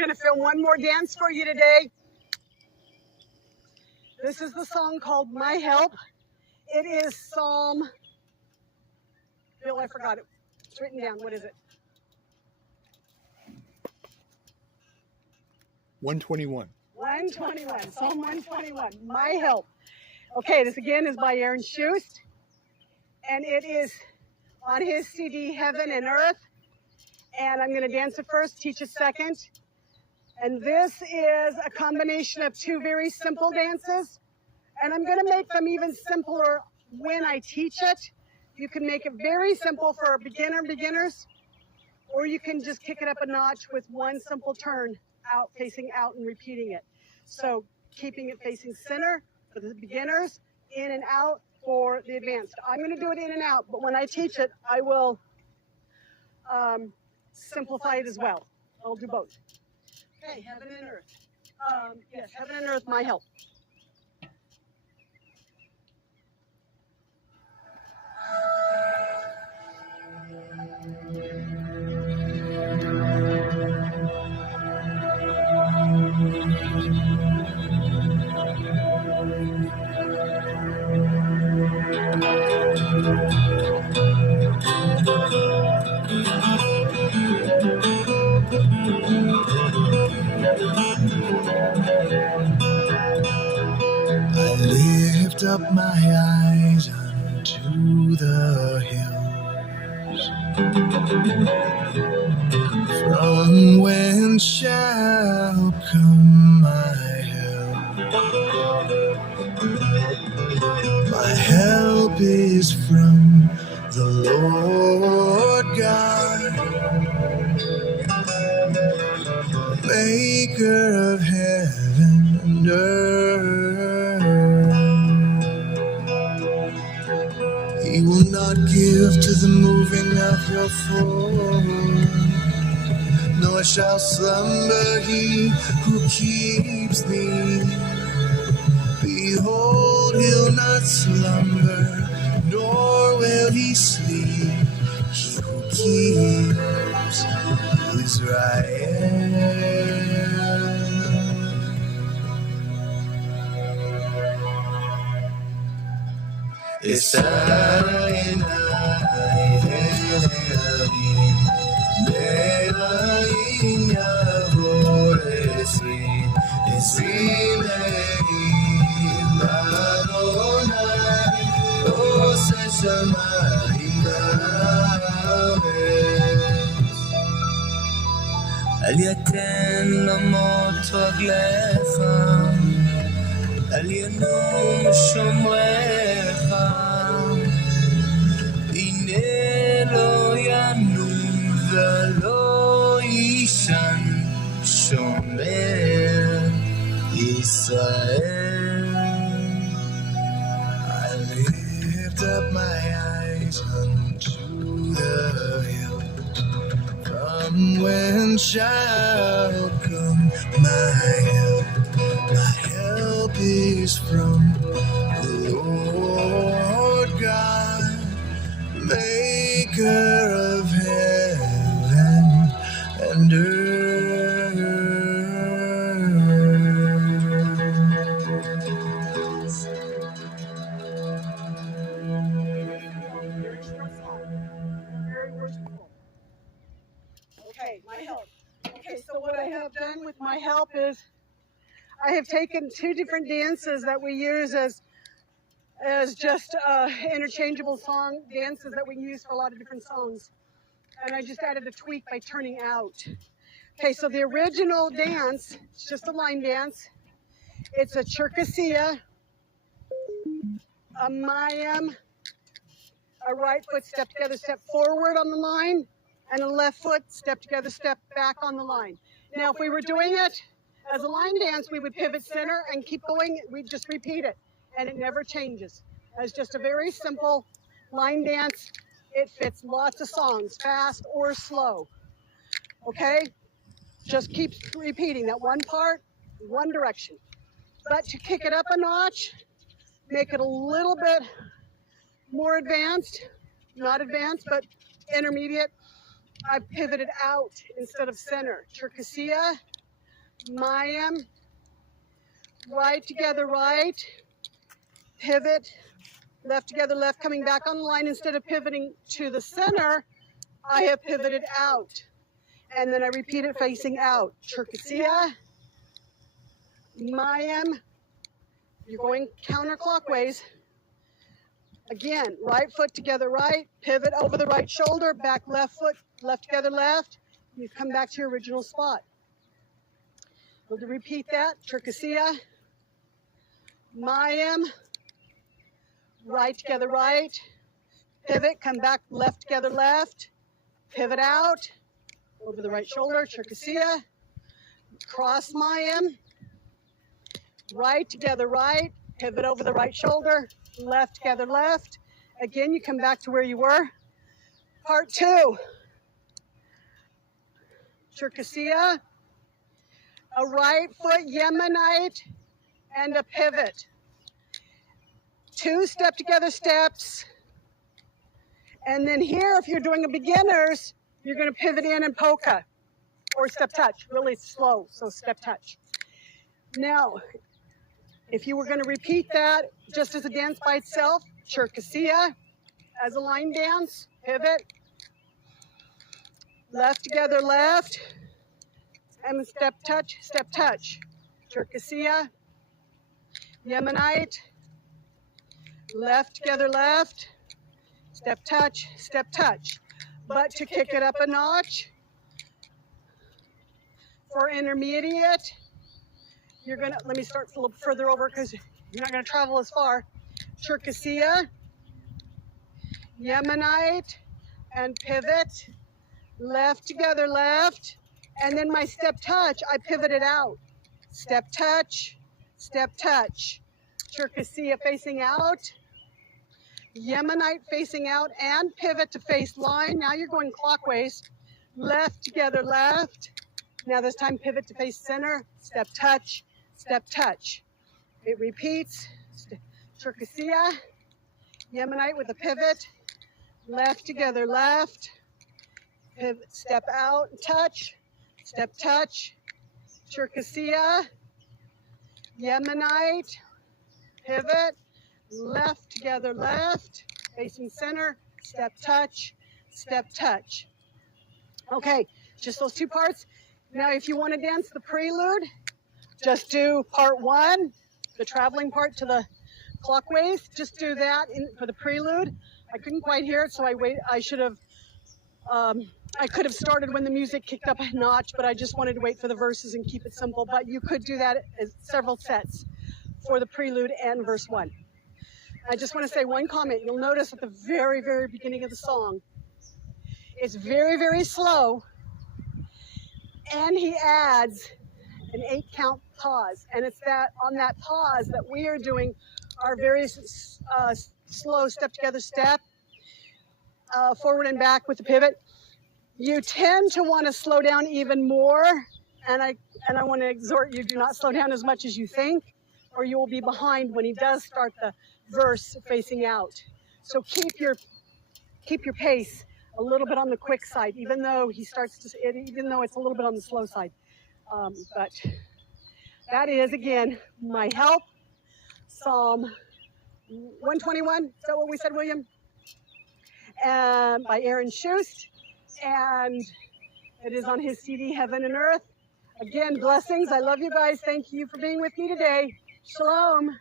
going to film one more dance for you today. This is the song called My Help. It is Psalm, Bill, I forgot it. It's written down. What is it? 121. 121. Psalm 121. My Help. Okay, this again is by Shust. And it is on his CD, Heaven and Earth. And I'm going to dance it first, teach it second. And this is a combination of two very simple dances. And I'm going to make them even simpler when I teach it. You can make it very simple for beginners, or you can just kick it up a notch with one simple turn, out, facing out, and repeating it. So keeping it facing center for the beginners, in and out for the advanced. I'm going to do it in and out, but when I teach it, I will simplify it as well. I'll do both. Okay, Heaven and Earth. Yes, Heaven and Earth, My Help. I lift up my eyes unto the hills, from whence shall come my help? My help is from the Lord God, maker of heaven and earth. He will not give to the moving of your foot, nor shall slumber he who keeps thee. Behold, he'll not slumber, nor will he sleep. He who keeps Israel. Esayin ha'elim, Melayin yavoresi, Ezrim he'im Adonai, Ose shamayim va'aretz. Al yaten lamot רגליך, al ינום שומרך, הנה לא ינום ולא יישן שומר ישראל. I lift up my eyes unto the hill, from whence shall come my help? My help is from the Lord God, maker of heaven and earth. Very short song. Very worshipful. Okay, My Help. Okay, so what I have done with My Help is I have taken two different dances that we use as just interchangeable song dances that we use for a lot of different songs. And I just added a tweak by turning out. Okay, so the original dance, it's just a line dance. It's a Cherkassia, a Mayim, a right foot step together, step forward on the line, and a left foot step together, step back on the line. Now, if we were doing it as a line dance, we would pivot center and keep going. We'd just repeat it, and it never changes. It's just a very simple line dance. It fits lots of songs, fast or slow. Okay? Just keep repeating that one part, one direction. But to kick it up a notch, make it a little bit more advanced, not advanced, but intermediate, I've pivoted out instead of center. Cherkassia, Mayim, right together, right, pivot, left together, left, coming back on the line. Instead of pivoting to the center, I have pivoted out. And then I repeat it facing out. Cherkessia, Mayim, you're going counterclockwise. Again, right foot together, right, pivot over the right shoulder, back left foot, left together, left. You come back to your original spot. We'll repeat that. Cherkessia, Mayim, right together, right, pivot, come back, left together, left, pivot out, over the right shoulder, Cherkessia, cross Mayim, right together, right, pivot over the right shoulder, left together, left. Again, you come back to where you were. Part 2. Cherkessia, a right foot Yemenite, and a pivot. 2 step together steps. And then here, if you're doing a beginner's, you're going to pivot in and polka or step touch. Really slow, so step touch. Now, if you were going to repeat that just as a dance by itself, Cherkessia as a line dance, pivot, left together, left, and step touch, Cherkessia, Yemenite, left together, left, step touch, But to kick it up a notch, for intermediate, you're gonna, let me start a little further over because you're not gonna travel as far. Cherkessia, Yemenite, and pivot, left together, left, and then my step touch, I pivoted out. Step touch, Cherkessia facing out, Yemenite facing out, and pivot to face line. Now you're going clockwise, left together, left. Now this time pivot to face center, step touch. It repeats, Cherkessia, Yemenite with a pivot, left together, left, pivot, step out, touch, step touch, Cherkessia, Yemenite, pivot, left together, left, facing center, step touch. Okay, just those 2 parts. Now if you want to dance the prelude, just do part 1, the traveling part to the clockwise. Just do that for the prelude. I couldn't quite hear it, so I could have started when the music kicked up a notch, but I just wanted to wait for the verses and keep it simple. But you could do that as several sets for the prelude and verse 1. I just want to say one comment. You'll notice at the very, very beginning of the song, it's very, very slow, and he adds an 8-count pause, and it's that on that pause that we are doing our very slow step together step, forward and back with the pivot. You tend to want to slow down even more, and I want to exhort you, do not slow down as much as you think, or you will be behind when he does start the verse facing out. So keep your pace a little bit on the quick side, even though it's a little bit on the slow side. But that is, again, my help, Psalm 121. Is that what we said, William? And by Shust, and it is on his CD, Heaven and Earth. Again, blessings. I love you guys. Thank you for being with me today. Shalom.